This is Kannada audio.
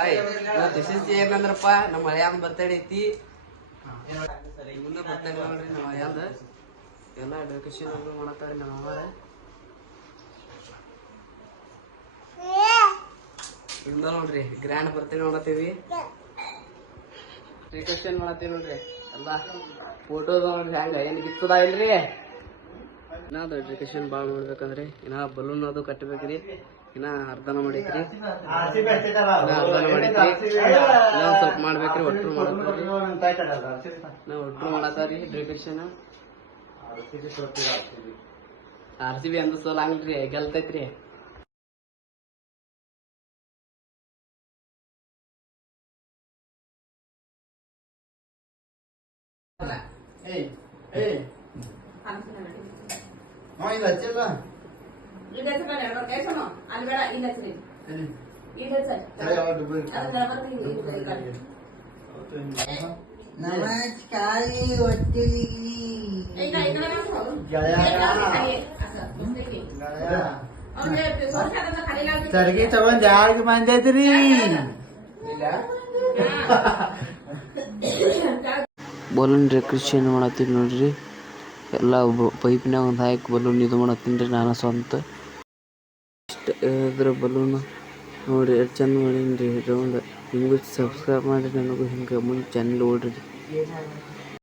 ಹಾಯ್ ಇವತ್ತು ವಿಶೇಷ ಏನಂದ್ರಪ್ಪ ನಮ್ಮ ಹಳೆಯಂದ ಬರ್ತಡೇ ಐತಿ ಮುಂದೆ ಬರ್ತಡೇ ನೋಡ್ರಿ ನಮ್ಮ ಹಳೆಯಂದ ಎಲ್ಲ ಡೆಕೋರೇಷನ್ ಮಾಡತ್ತಾರೆ ನಮ್ಮ ಅಮ್ಮಾರ ಇಂದ ನೋಡ್ರಿ ಗ್ರ್ಯಾಂಡ್ ಬರ್ತಡೇ ಮಾಡತ್ತೀವಿ ಡೆಕೋರೇಷನ್ ಮಾಡತ್ತೀವಿ ನೋಡ್ರಿ ಎಲ್ಲ ಫೋಟೋದ ನೋಡ್ರಿ ಹ್ಯಾಂಗ ಏನು ಗಿತ್ತದ ಇಲ್ರಿ ಇನ್ನ ಡೆಕೋರೇಷನ್ ಭಾಳ ನೋಡ್ಬೇಕಂದ್ರೆ ಇನ್ನ ಬಲೂನ್ ಅದು ಕಟ್ಟಬೇಕ್ರಿ ಇನ್ನ ಅರ್ಧನ ಮಾಡೈತ್ರಿ ಅರ್ಧನ ಮಾಡೈತ್ರಿ ಸ್ವಲ್ಪ ಮಾಡ್ಬೇಕ್ರಿ ಒಟ್ರು ಮಾಡತ್ರಿ ನಾವ್ ಒಟ್ರು ಮಾಡತ್ತಾರಿ ಡೆಕೋರೇಷನ್ RCB ಅಂದ ಸೋಲ್ ಹಂಗ್ರಿ ಗೆಲ್ತೈತ್ರಿ ನಮಸ್ಕಾರಿ ಒಟ್ಟಿಗೆ ಸರ್ಗಿ ತಗೊಂಡ್ ಯಾರಿಗೆ ಬಂದೈತ್ರಿ ಬಲೂನ್ ಡೆಕೋರೇಷನ್ ಮಾಡತ್ತೀವಿ ನೋಡ್ರಿ ಎಲ್ಲ ಪೈಪ್ನಾಗ ಒಂದು ಹಾಕಿ ಬಲೂನ್ ಇದು ಮಾಡತ್ತೀನಿ ರೀ ನಾನು ಸ್ವಂತ ಇದ್ರ ಬಲೂನ್ ನೋಡಿ ಎಷ್ಟು ಚಂದ ಮಾಡೀನಿ ರೀ ರೌಂಡ್ ನಿಮಗೂ ಸಬ್ಸ್ಕ್ರೈಬ್ ಮಾಡಿರಿ ನನಗೂ ಹಿಂಗೆ ಮುಂದೆ ಚಾನಲ್ ಓಡ್ರಿ